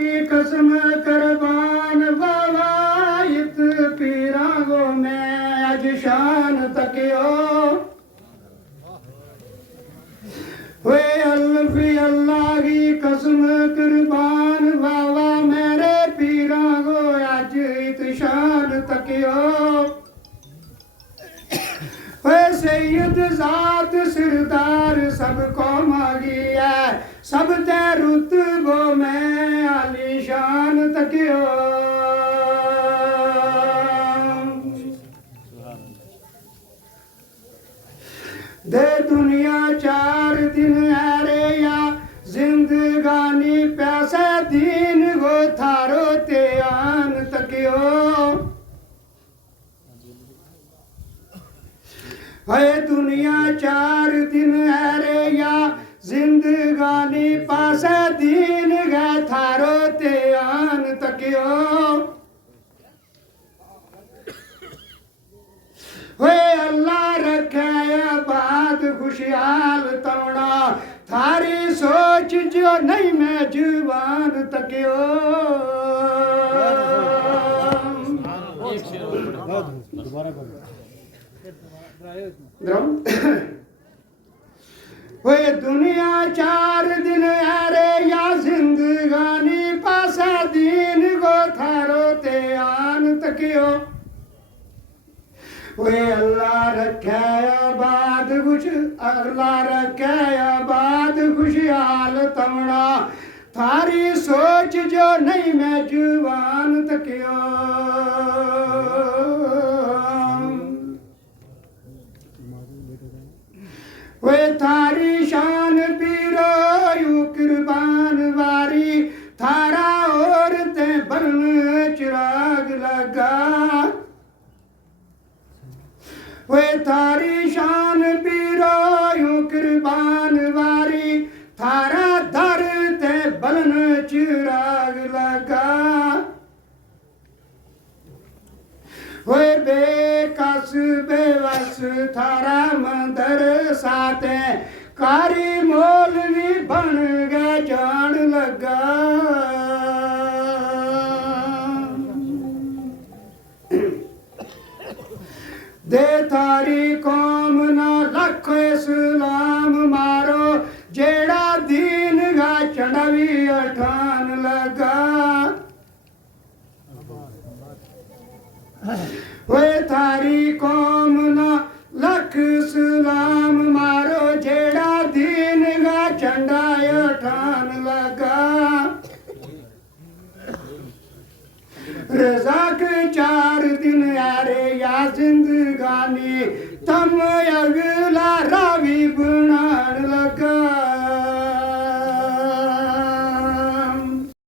की कसम कुर्बान बाबा इत पीरा गो मैं अज शान तकियो वे अल्फी अल्लाह की कसम कुर्बान बाबा मेरे पीरा गो अज इत शान तकियो वे सैयद जात सिरदार सबको मांगी है सब ते रुतबो में आलीशान तकियो दे दुनिया 4 दिन है रे या जिंदगानी प्यासे दीन गो थारो ते आन तकियो है दुनिया 4 दिन है रे या जिंदगानी पासे दीन गए थारो ते आन तकियो वे अल्लाह रखे आबाद खुशहाल तवड़ा थारी सोच जो नहीं मैं जुबान तकियो वे दुनिया 4 दिन है रे या जिंदगानी पासा दीन गो थारो ते आन तकियो वे अल्लाह रखे आबाद खुश अल्लाह रखे आबाद खुशहाल तमड़ा थारी सोच जो नहीं मैं जुबान तकियो वे थारी शान पीरो यू कुर्बान वारी थारा और ते बरन चिराग लगा वे थारी शान पीरो यू कुर्बान वारी थारा दर ते बरन चिराग लगा वे बेकस बेवस थारा मंदर साते कारी मौलवी बन गए जान लगा दे थारी कौम ना लख इस्लाम मारो जेड़ा दीन गा चढ़वी अठान लगा वे थारी कौम ना लख इस्लाम मारो जेड़ा दीन गा झंडा उठान लगा रजा के 4 दिन यारे या जिंदगानी तम अग